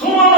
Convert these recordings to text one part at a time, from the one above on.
তোমার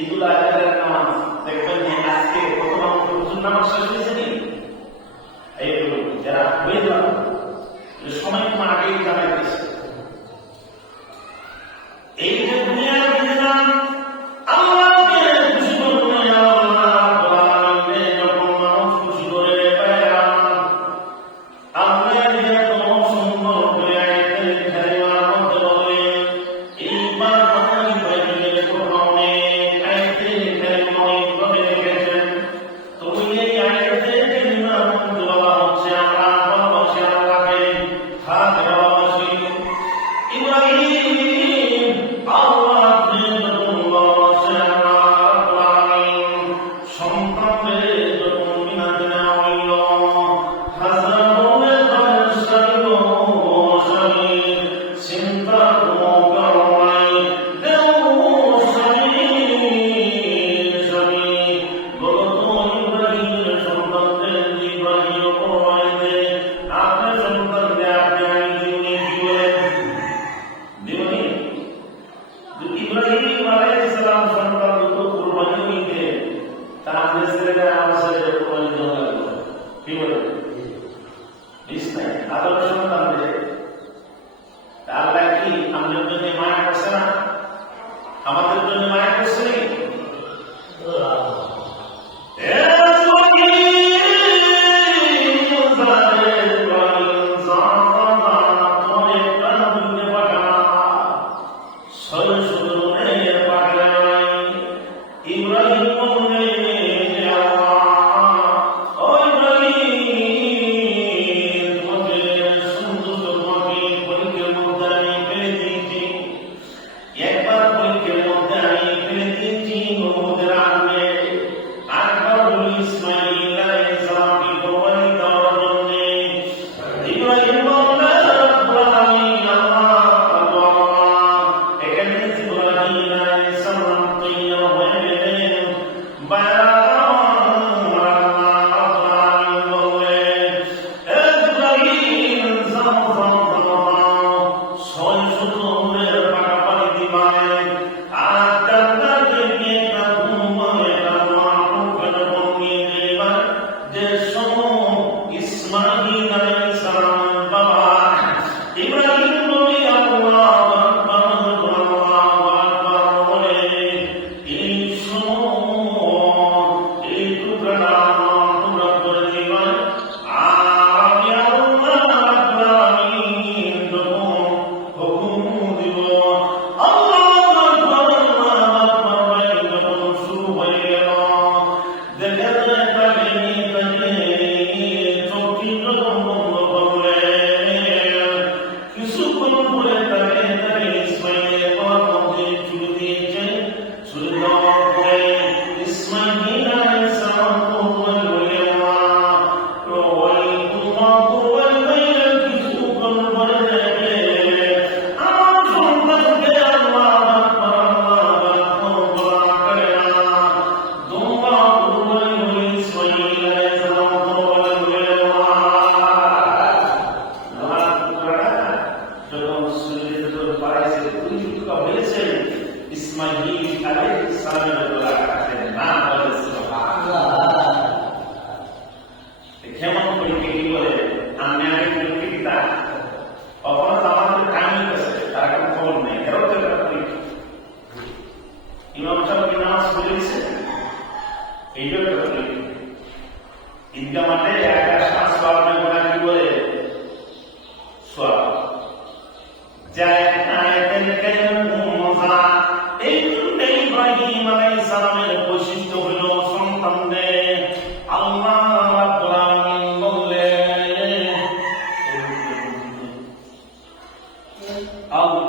itu আজকের নামাজ দেখবেন যে আজকে কত মানুষ হুজুর নামাজ শেষ হয়েছে নি এইগুলো যারা হয়ে যান সময় কোনো আগেই জানাইতেছে এই যে দুনিয়ার বিধান আল্লাহকে খুশি করতে আল্লাহ বলাকে যখন মানুষ খুশি করে আল্লাহ যে এত সুন্দর করে আইতে খেলার মধ্যে বলে এইবার আমাকে বাইরে গেলে কোথাও আইতে খেলে মনে করে রেখেছেন তুমি এই আইতে খেলিমার মধ্যে বলা হচ্ছে আমরা ভালোবাসি আল্লাহকে হাত ভালোবাসি ইব্রাহিম আল্লাহ আমাদের জন্য মায়া করছে বৈশিষ্ট্য হল সন্তানদের আল্লাহ Allah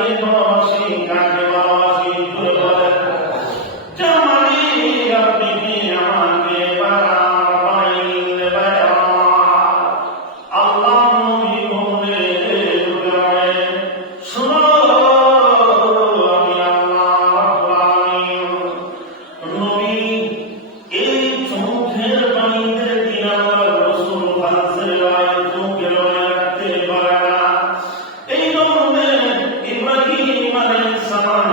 মালিক ভালোবাসি, কাকে ভালোবাসি জোরে বলেন। যে মালিক আপনি কি আমাকে বানাইলে বানাইলে আল্লাহ নবী বলে শোনো আমি আল্লাহ রাব্বুল আলামিন। নবী এই চোখের পানিতে দিন আল্লাহ রাসূল ফাজলায় চোখে রাখতে পারে না। এই জন্য ইব্রাহিম আলাইহিস সালাম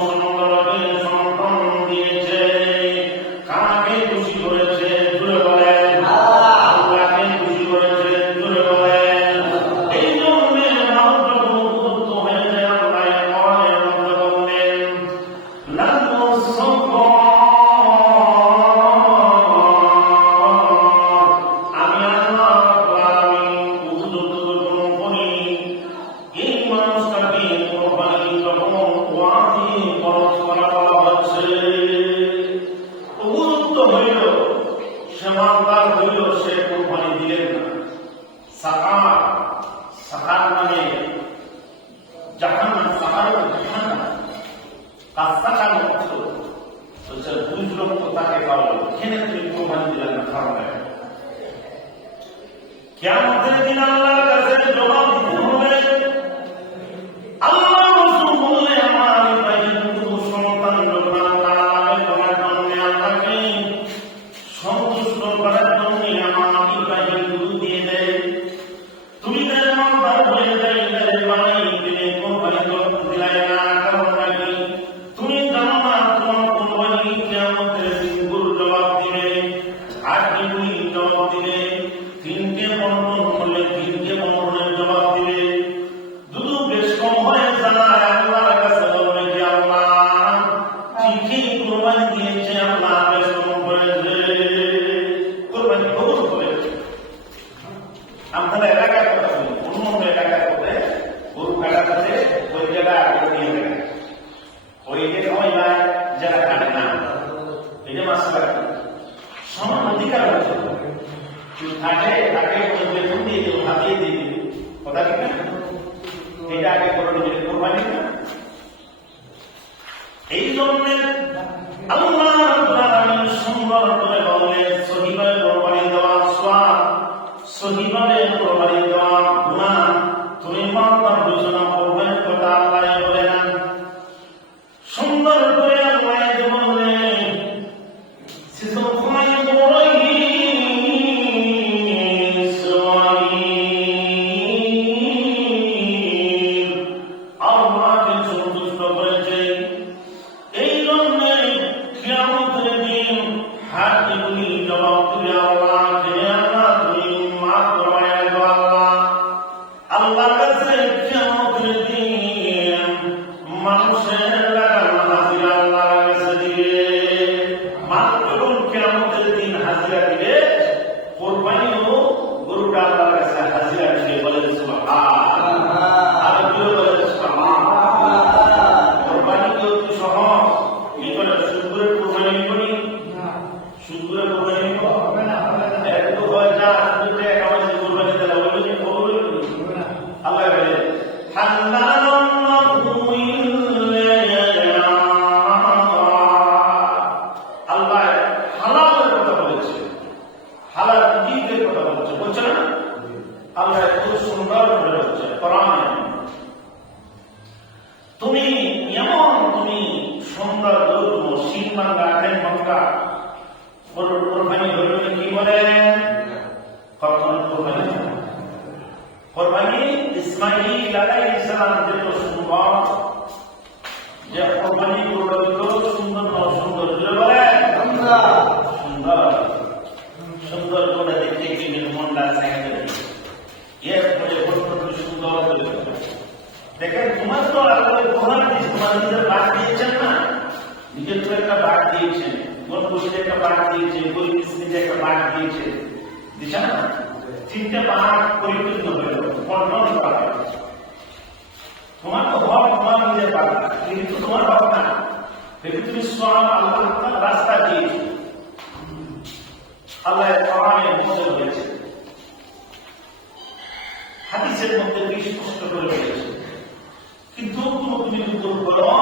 সুন্দরভাবে সন্তান দিয়েছে। কাকে খুশি করেছে জোরে বলেন, আল্লাহকে খুশি করেছে জোরে বলেন। এই জন্য মানুষ যখন উদ্বুদ্ধ হয়ে যায় আল্লাহ কোরআনের মধ্যে বললেন আমি আল্লাহ রাব্বুল আলামিন উদ্বুদ্ধ যখন করি এই মানুষটাকে কোরবানি যখন ওয়াজি খরচ করা হচ্ছে উদ্বুদ্ধ হইল, সমানতার হইল, সে কোরবানি দিলেন না। সাকার মানে জাহান্নাম, সাকার জাহান্নাম, কাসাকার অর্থ হচ্ছে বুঝলাম তো তাকে পাবো, এখানে তুমি কোরবানি দিলেন না কারণে কিয়ামতের দিন আল্লাহর কাছে জবাব দিতে হবে। আল্লাহ রাসূল বললেন আমার ইব্রাহিম শুধু সন্তান যখন আল্লাহকে করার জন্য আল্লাহকে সন্তুষ্ট করার জন্য আমার ইব্রাহিম দুধ দিয়ে দেয়। তুমি যেমন তার হয়ে যাই বানাই দিলে কোরবানি করতে দিলাই না, কারণ নাকি তুমি জানো না তোমার কোরবানি কিয়ামতের দিন গরুর জবাব দিবে, আর তুমি জবাব দিবে, তিনটে বর্ণন করলে তিনটে বর্ণনের জবাব দিবে। দুধ বেশ কম হয়ে যায় আল্লাহর কাছে বলবে যে আল্লাহ ঠিকই কোরবানি দিয়েছে, আল্লাহ বেশ কম হয়েছে, কোরবানি কবুল করেছে। আপনাদের এলাকার কথা শুনি, অন্য এলাকার কথা গরু কাটাতে ওই জায়গা আগে নিয়ে গেলে ওই যে সময় যায় যারা কাটে না, এই যে মাছ কাটে সমান অধিকার হচ্ছে কাটে তাকে বেতন দিয়ে দেবো, হাতিয়ে দিয়ে দেবে, কথা ঠিক না? এটা আগে করে নিজের কোরবানি না। এই জন্য আল্লাহ রাব্বুল আলামিন সুন্দর করে বললেন সহিভাবে কোরবানি দেওয়া সওয়াব, সহিভাবে কোরবানি দেওয়া গুনাহ। তুমি বান্দা বুঝো না কোরবানি কথা আল্লাহ বলে না। সুন্দর করে আল্লাহ বললেন সিসফাই আল্লাহকে সন্তুষ্ট করেছে। এই জন্য কিয়ামতের দিন হাতগুলি জবাব দিবে আল্লাহকে, আল্লাহ তুমি মাফ করে দাও আল্লাহ। আল্লাহর কাছে কিয়ামতের দিন মানুষের লাগানো হাজিরা আল্লাহর কাছে দিবে। মানুষ যখন কিয়ামতের দিন হাজিরা দিবে, কোরবানি ও গরুটা আল্লাহর কাছে হাজিরা দিবে। বলে সুবহানাল্লাহ, আর কেউ বলে সুবহানাল্লাহ। কোরবানি তো অতি সহজ, এই করে সুন্দরের কোরবানি করি, সুন্দরের কোরবানি হবে না, একটু হয়ে যা সুন্দর একাবাসী কোরবানি দিলে ওই জন্য কবুল করি। আল্লাহ বলে হালালুন মাকবুল, আল্লাহ হালালের কথা বলেছে, হালাল দিকের কথা বলেছে, বলছে না? আল্লাহ খুব সুন্দর করে বলছে কোরআনে, তুমি এমন তুমি সুন্দর গরু শিং ভাঙা ঠ্যাং ভাঙা কোরবানি ধরবে কি বলেন? কখনো কোরবানি কোরবানি ইসমাইল আলাইহিস সালাম যেত সুন্দর, যে কোরবানি করলো সুন্দর সুন্দর বলেন সুন্দর সুন্দর করে দেখতে গেলে মনটা চাইবে, এর ফলে সুন্দর দেখেন। তোমার তো আল্লাহ তোমার নিজের বাদ দিয়েছেন না, নিজের তো একটা বাদ দিয়েছেন, বন্ধুদের একটা বাদ দিয়েছে, গরিব নিজে একটা বাদ দিয়েছে, দিচ্ছেন না? তিনটে বাদ পরিপূর্ণ হয়ে বন্টন করা। তোমার তো হক তোমার নিজের বাদ, কিন্তু তোমার হক না, কিন্তু তুমি সব আল্লাহ রাস্তা দিয়েছো। আল্লাহ কোরআনে বলে হয়েছে, হাদিসের মধ্যে স্পষ্ট করে বলেছে। কিন্তু তুমি উপর করো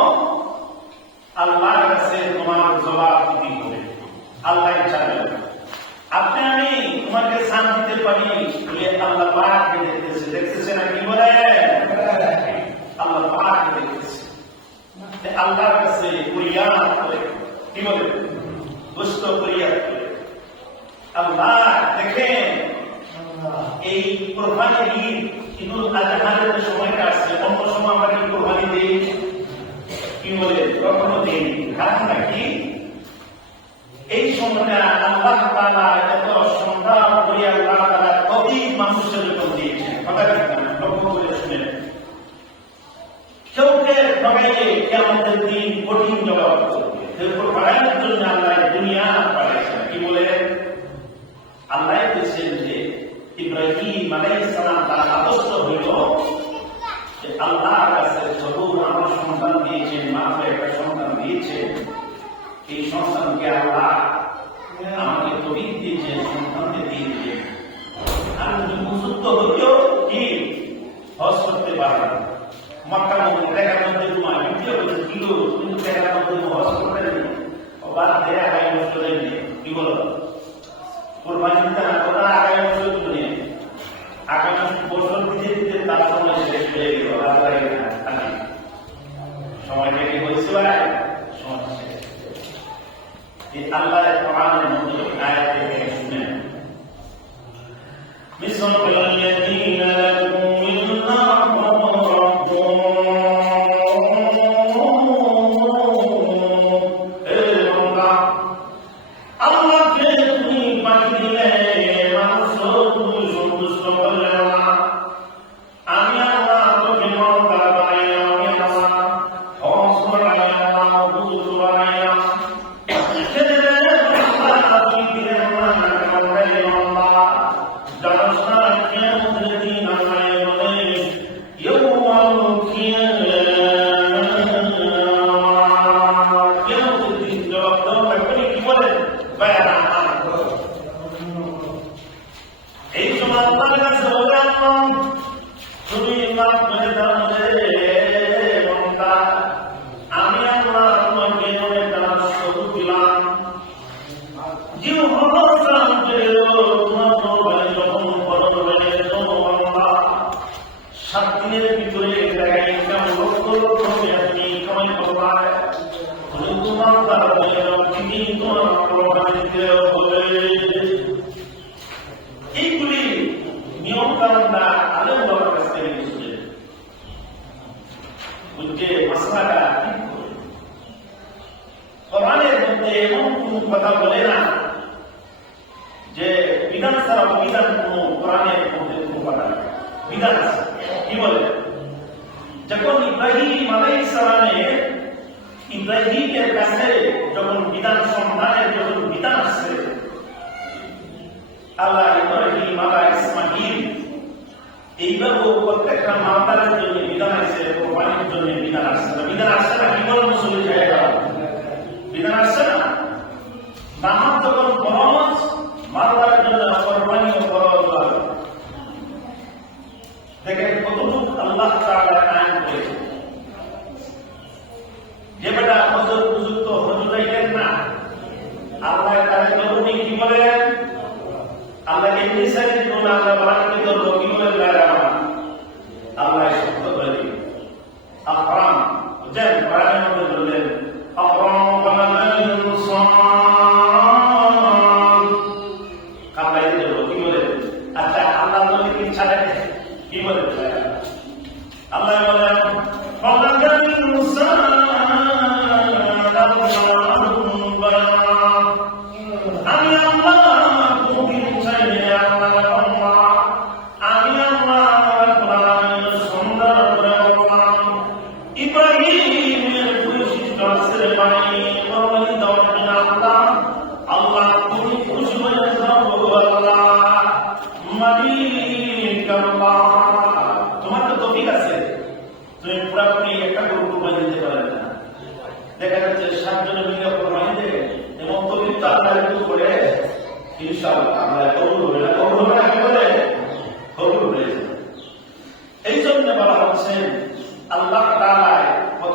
আল্লাহর কাছে তোমার জবাব দিতে হবে। আল্লাহ চাবে আপনি আমি তোমাকে সান দিতে পারি বলে আল্লাহ পাক দেখতেছে, দেখতেছে না কি বলে আল্লাহ পাক দেখতেছে। আল্লাহর কাছে কুরিয়াত করে কি বলে দুষ্ট কুরিয়াত করে আল্লাহ দেখেন। এই কোরবানির ঈদ ঈদুল আজহার যে সময়টা আছে অন্য সময় আমরা কি কোরবানি দিই কি বলে কখনো দিই, কারণটা কি এই সময়টা আল্লাহ তাআলা এত সম্মান করে আল্লাহ তাআলা কবি মানুষের উপর দিয়েছেন। কথা লক্ষ্য করে শুনেন, কেউকে ঠকাইলে কিয়ামতের দিন কঠিন জবাব করবে। এরপর বাড়ানোর জন্য আল্লাহ দুনিয়া পাঠাইছেন। কি বলে আল্লাহ বলেছেন যে ইব্রাহিম আলাইহিস সালাম তার আদর্শ হইল যে আল্লাহর কাছে যখন আমার সন্তান দিয়েছেন, মাত্র একটা সন্তান দিয়েছেন, এই সন্তানকে আল্লাহ আমাকে তৌফিক দিয়েছেন, সন্তানকে দিয়ে দিয়েছেন। আমি যদি মুসুদ্ধ হইলেও কি হজ করতে পারবেন মক্কা টাকার মধ্যে তোমার দ্বিতীয় বছর কিলো কিন্তু টাকার মধ্যে হজ করতে নেই বাদ দেয় আগামী বছরে নিয়ে কি বলো কোরবানি দিতে না ওরা আগামী বছর নিয়ে আগামী বছর দিতে দিতে তার সময় শেষ হয়ে গেল। সময়টা কি হয়েছে সময় শেষ। এই আল্লাহ কোরআনের মধ্যে আয়াত থেকে শুনেন মিসল বিল্লাযীনা লাকুম মিন্না এইগুলি নিয়ম কানুনটা আলেম বাবার কাছ থেকে বুঝলেন, বুঝে মশলাটা ঠিক করে কোরআনের মধ্যে এমন কোন কথা বলে না যে বিধান ছাড়া অবিধান কোন কোরআনের মধ্যে কোন কথা বিধান আছে। কি বলে যখন ইব্রাহিম আলাইহিস সালামের ইব্রাহিমের কাছে যখন বিধান সন্ধানের যখন বিধান আসছে আল্লাহ ইব্রাহিম আলাইহিস ইসমাঈল এইভাবে প্রত্যেকটা মামলার জন্য বিধান আছে, কোরবানির জন্য বিধান আসছে না। বিধান আসছে না কি বলবো চলে যায় বিধান আসছে না। নামাজ যখন ফরজ মামলার জন্য কোরবানিও ফরজ হবে। দেখেন কতটুকু আল্লাহ তাআলা আইন করেছে। যে বেটা হজর উপযুক্ত হজর যাইতেন না আল্লাহ তার জন্য কি বলেন আল্লাহ এমনি সাইড কোন আল্লাহ বাড়াতে ধরলো কি বলেন আল্লাহ শব্দ করে দিন আকরাম বুঝেন কোরআনের মধ্যে বললেন আকরাম ওয়ালাল ইনসান কাবাই ধরলো কি বলেন। আচ্ছা আল্লাহ বলে কি ছাড়ে কি বলেন আল্লাহ বলেন ওয়ালাল ইনসান আমি আল্লাহ তুমি চাইলে আল্লাহ আমি আল্লাহ সুন্দর ইব্রাহিমের বৈশিষ্ট্য আছে মানে আল্লাহ আল্লাহ তুমি খুশি হয়ে যাও আল্লাহ মালিক আল্লাহ তোমার তো তৌফিক আছে তুমি পুরাপুরি একটা গরু বানিয়ে দিতে পারবে না। দেখা যাচ্ছে 7 জনের মিলে কোরবানি দেবে এবং তৌফিক তো আল্লাহ একটু করে ইনশাআল্লাহ আমরা কবুল হবে না কবুল হবে না কি বলে কবুল হয়ে যাবে। এই জন্য বলা হচ্ছে আল্লাহ তাআলা কত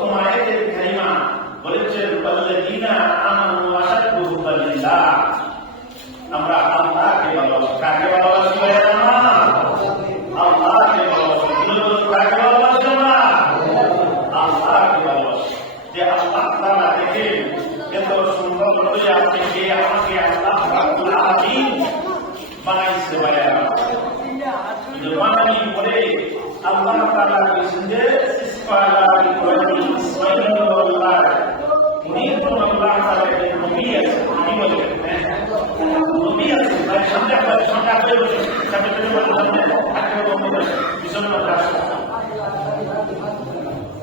এত সুন্দর করে আপনি যে আমাকে আল্লাহ রাব্বুল আলামিন বানাইছে ভাইয়া বানানি পরে আল্লাহ তাআলা বলেছেন যে ইসফালা ইব্রাহিম ইসমাঈল উনি তো আল্লাহ তাআলাকে নবী আছে উনি বলেন নবী আছে তাই সামনে আসবে সামনে পিছনে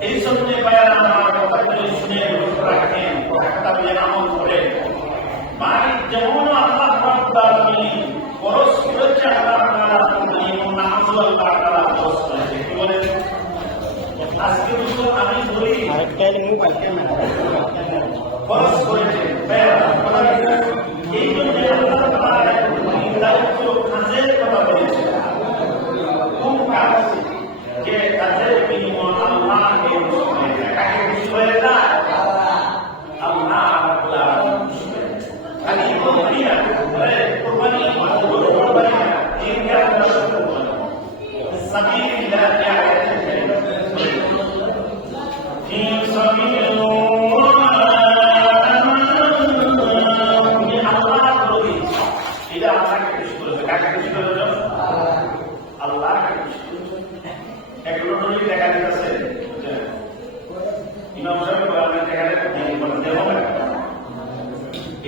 এই জন্য ভাইয়া আমার কথাগুলো শুনে রাখেন কথাগুলো আমল করে ভাই যেমন আল্লাহ রাব্বুল আলামিন খরচ করেছে আল্লাহ তাআলা এমন নামাজও আল্লাহ তাআলা খরচ করেছে কি বলেন আজকে তো আমি বলি আরেকটা মুখ আজকে না খরচ করেছে এই জন্য আল্লাহ তাআলা দায়িত্ব কাজের কথা বলেছে কোন কাজ যে কাজের বিনিময় আল্লাহকে কাকে খুশি হয়ে যায় আল্লাহ রাব্বুল আলামিন খালি বলি না কুরবানি سبيل الله في سبيل الله إذا أمسك تشكر كذا تشكر الله এগুলো নিয়ে দেখা যাচ্ছে ইমাম সাহেব বলেন দেখা যাচ্ছে দেহ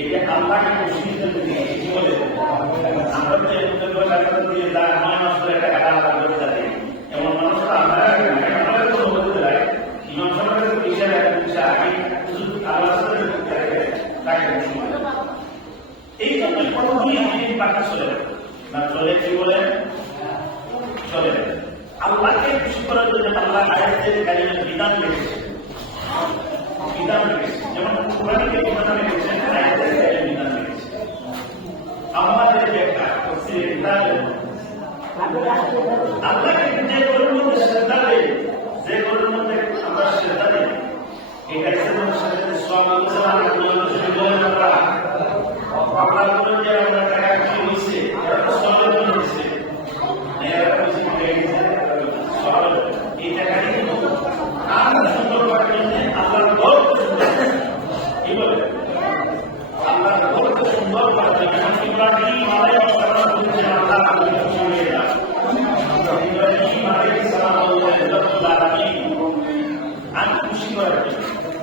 এটা আল্লাহকে খুশি করতে কি বলে আমরা তো এই কথা দিয়ে দাঁড় মাস ধরে একটা কাটা করতে যাই এমন মানুষরা আমরা তো বলতে যাই ইমাম সাহেবের বিষয় একটা আগে আল্লাহ তাকে এই জন্য প্রথমেই আমি বাঁকা চলে না চলে কি বলে চলে আল্লাহকে খুশি করার জন্য আল্লাহ আয়াতের কারিমের বিধান রেখেছে যেমন কোরআনে বিধান রেখেছেন আয়াতের কারিমের বিধান রেখেছে আমাদের ব্যাখ্যা করছে আল্লাহকে যে গরুর মধ্যে শ্রদ্ধা দেয় যে গরুর মধ্যে আমরা শ্রদ্ধা দিই এই কাজের সাথে সব আমরা বলে যে আমরা টাকা খুশি হয়েছে এরা তো সবের জন্য হয়েছে এরা খুশি হয়ে গেছে এই টাকাটি আমরা সুন্দর করার জন্য আল্লাহর গৌরবকে কি বলে আল্লাহর গৌরবকে সুন্দর করার জন্য ইব্রাহিম আলাইহিস সালাম বলেছেন আল্লাহ আমাকে খুশি হয়ে যায় ইব্রাহিম আলাইহিস সালাম বললেন রব্বুল আলামিন আমি খুশি করার জন্য